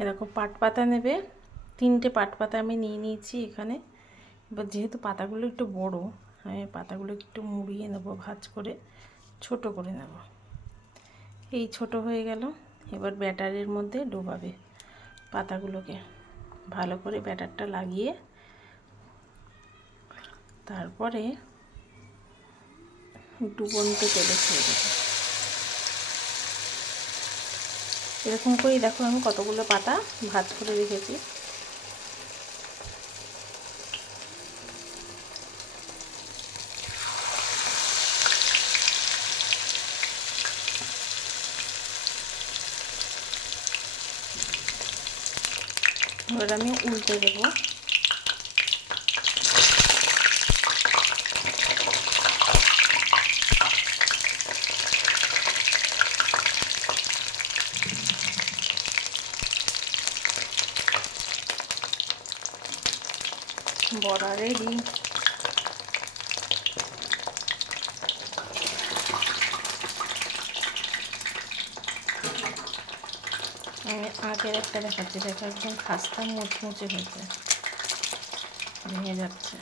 এরকম পাট পাতা নেবে, 3টে পাট পাতা আমি নিয়ে নিয়েছি এখানে। এবার যেহেতু পাতাগুলো একটু বড়, আমি পাতাগুলো একটু মুড়িয়ে নেব, ভাঁজ করে ছোট করে নেব। এই ছোট হয়ে গেল। এবার ব্যাটারের মধ্যে ডোবাবে পাতাগুলোকে, ভালো করে ব্যাটারটা লাগিয়ে তারপরে ডুবন্ত তেলে ছেড়ে দেবে। এরকম করেই দেখো আমি কতগুলো পাতা ভাঁজ করে রেখেছি। এবার আমি উল্টে দেবো। বড়া রেডি। আমি আগের একটা দেখাচ্ছি, দেখো একদম খাস্তা মুচমুচে হয়েছে, ভেঙে যাচ্ছে।